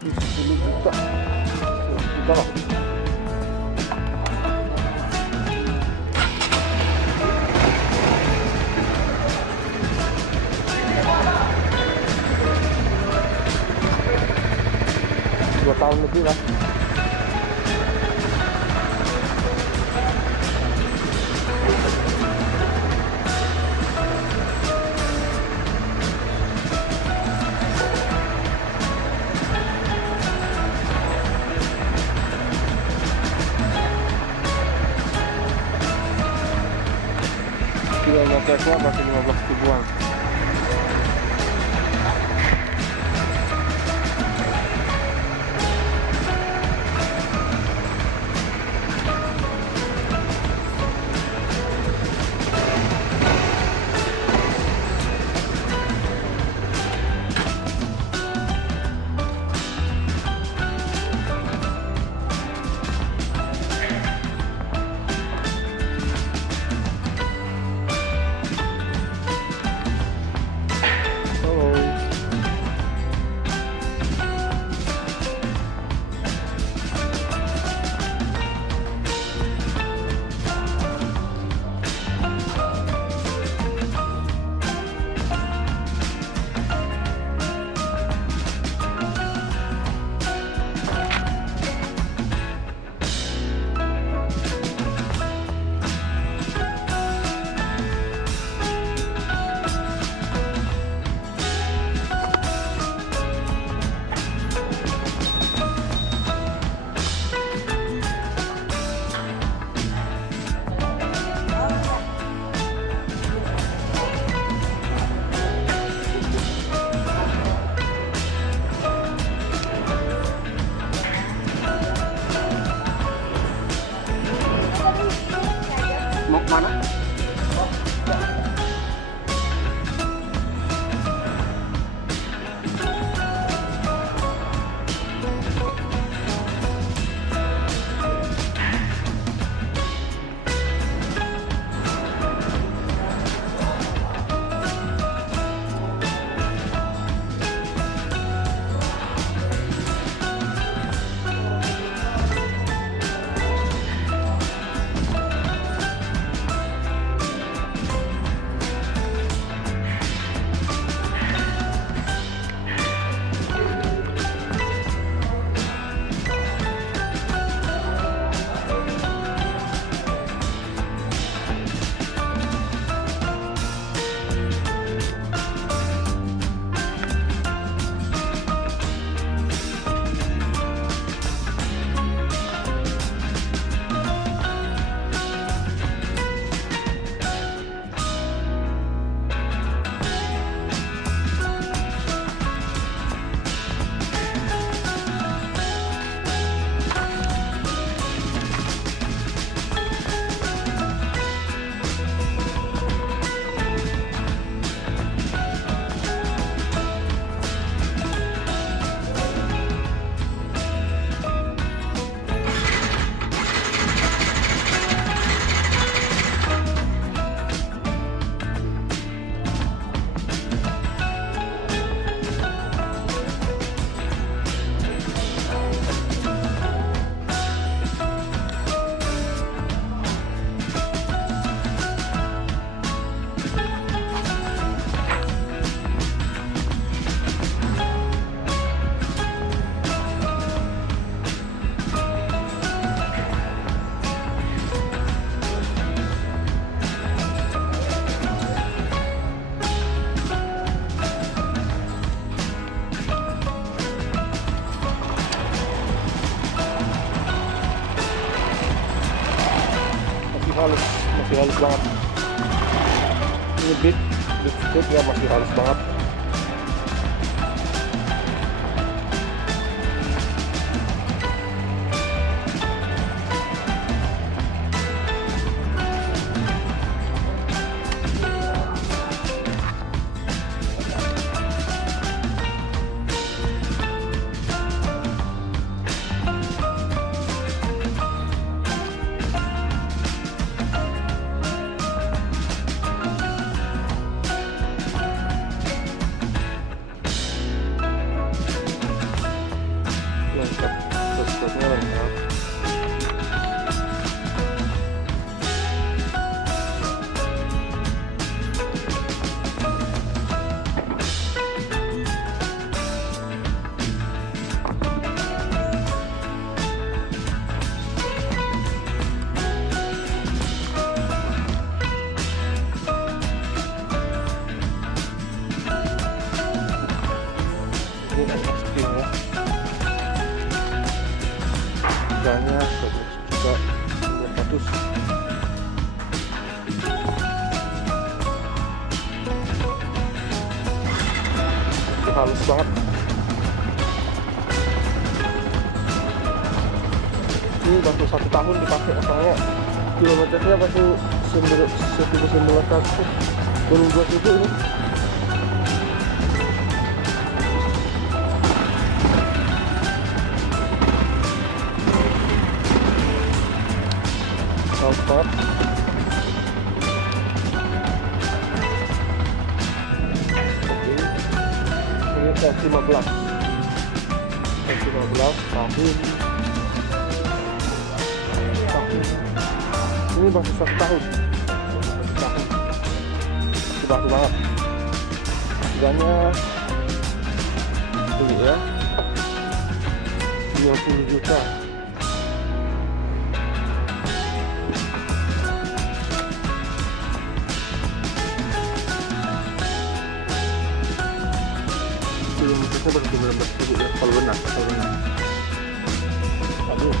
10 juta. 10 juta lah. Dua tahun lebih lah. Kalau Tesla masih 15 ribuan. Mau kemana? Masih halus banget. Ini beat strip ya, masih halus banget. harganya 11.900.000. Itu halus banget. Ini baru 1 tahun dipakai, asalnya kilometernya baru 1.900 belum 2.000 ini. Oke, ini S15 tahun ini masih 1 tahun baru banget. Harganya ini ya 20 juta. Kilometernya baru 19.000 ya, kalau benar. Aduh,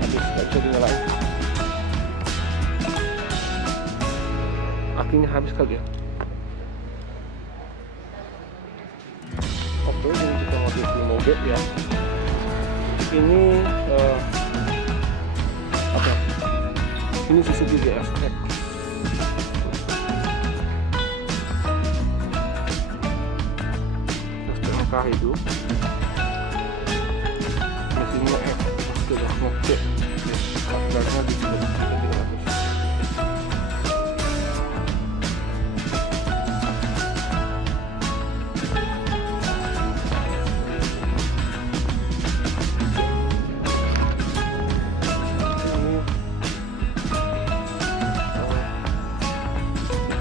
nggak bisa dinyalain. Akinya habis kali ya. Oke, ini kita modif mode ya. Ini apa? Ini Suzuki GSX. STNK hidup. Mesinnya F sudah ngecek. Harganya di 300.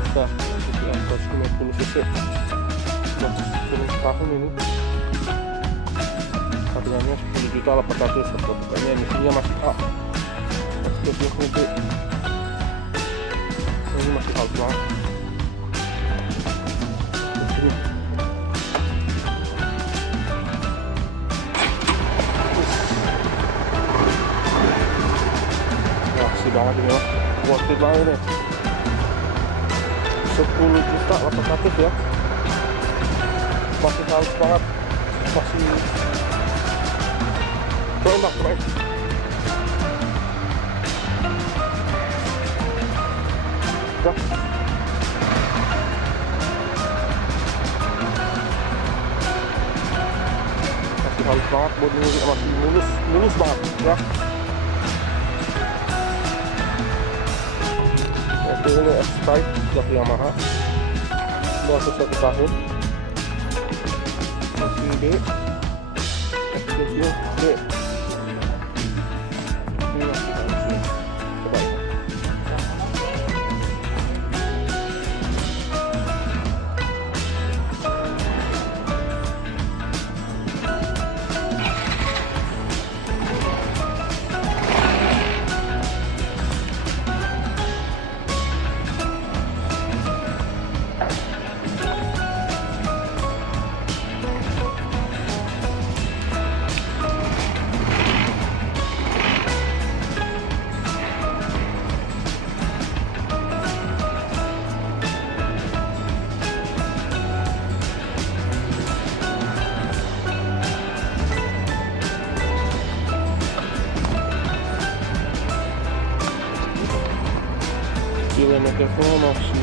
Sudah 150 cc, 10 tahun ini. Harganya 10.800.000. Bukannya emisinya masih A. Ini masih halus banget. Wah, sih banget ini lah. Worth it banget ini. 10.800.000 ya. Masih halus banget. Masih enak banget. Udah. Masih halus banget, bodinya masih mulus banget ya. Oke, ini X-Type dari Yamaha, masih 1 tahun, masih D, eksklusif D. Ini masih halus, coba. Kilometernya masih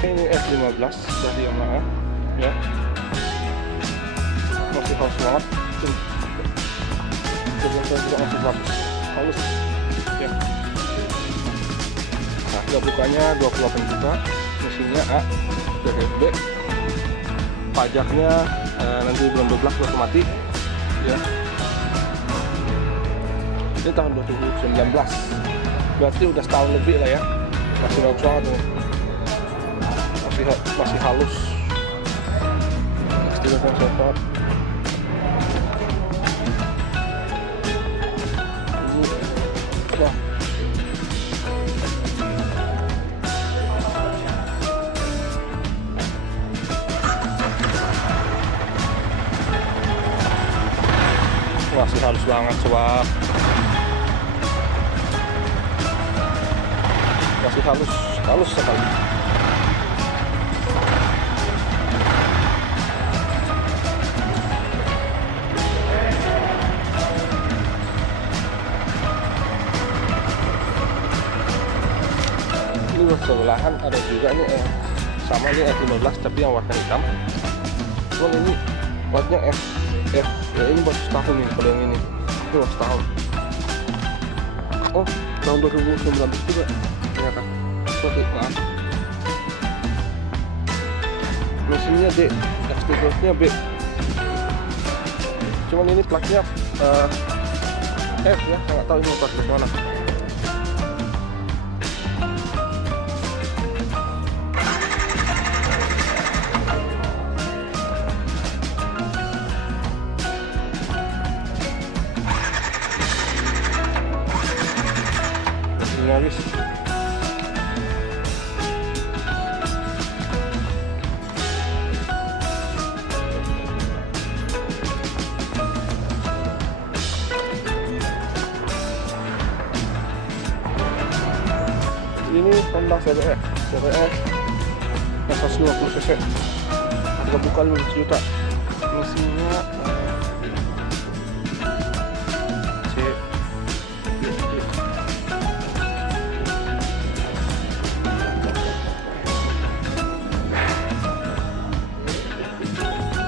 ini S15 dari Yamaha ya, masih halus banget. Sebenarnya juga masih bagus, halus ya. Nah, harga bukanya 28 juta, mesinnya A, DHB, pajaknya nanti bulan 12 baru mati ya. Ini tahun 2019 berarti udah setahun lebih lah ya. Masih bagus banget nih, masih halus, masih banget. Masih halus banget sobat, masih halus sekali. Ini sebelahan ada juga nih sama nih F15 tapi yang warna hitam. Cuman ini buatnya F ya, ini buat setahun nih. Kalau yang ini buat setahun. Oh, tahun 2019 juga ternyata. Maaf, mesinnya D, XT-nya B. Cuman ini plaknya F ya, saya nggak tahu ini plak mana. Habis ini Honda CBR 150 cc, harga buka 15 juta. Mesinnya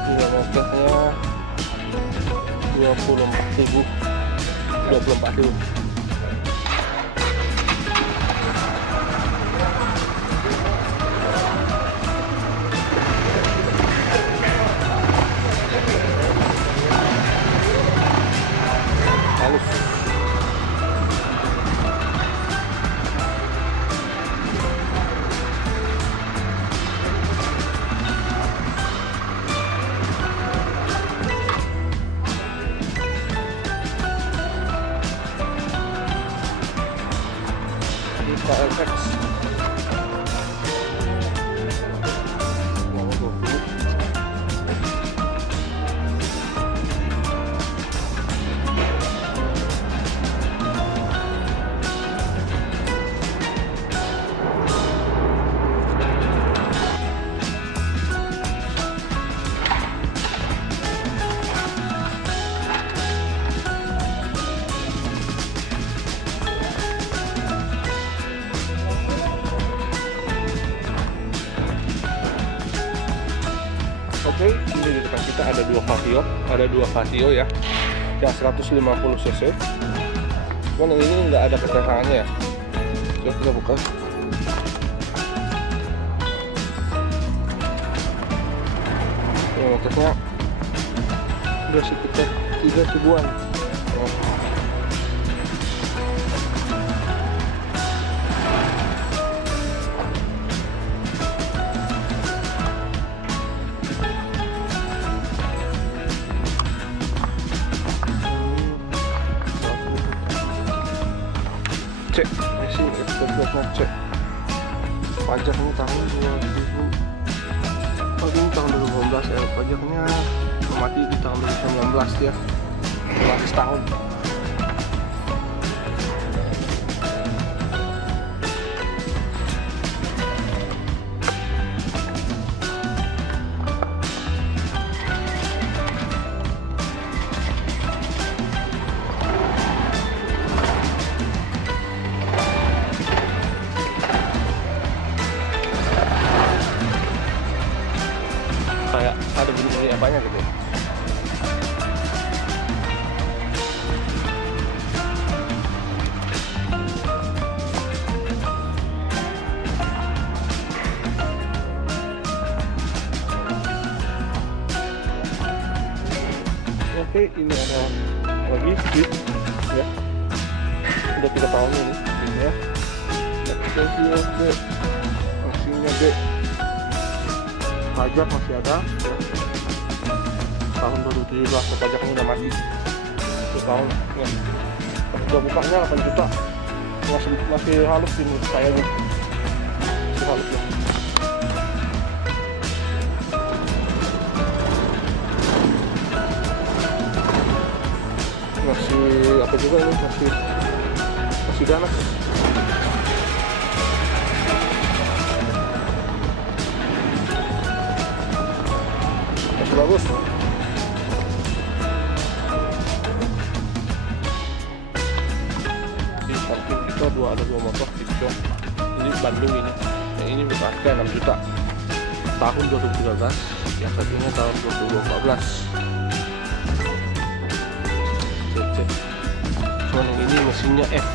kilometernya 24.000. Halus. KLX nomor 20. Oke, ini di depan kita ada dua Vario ya, yang 150 cc. Cuman yang ini nggak ada keterangannya ya. Coba kita buka. Ini motornya udah sekitar 3.000-an. Cek mesin F12 cek pajaknya tahun 2000, ini tahun 2015 ya, pajaknya mati di tahun 2019 ya, masih setahun. Kayak ada bunyi apanya gitu. Oke, ini ada lagi Beat ya, udah 3 tahun ini Beatnya. Casio B, mesinnya B, pajak masih ada ya. Tahun 2017 pajaknya udah mati 1 tahun ya. Udah bukanya 8 juta, masih halus sih menurut saya nih, masih halus ya. Masih apa juga ini, masih ganas. Masih bagus. Di samping kita ada dua motor Tico. Ini Bandung ini. Yang ini harga 6 juta. Tahun 2013, yang satunya tahun 2014. Cuman yang ini mesinnya F.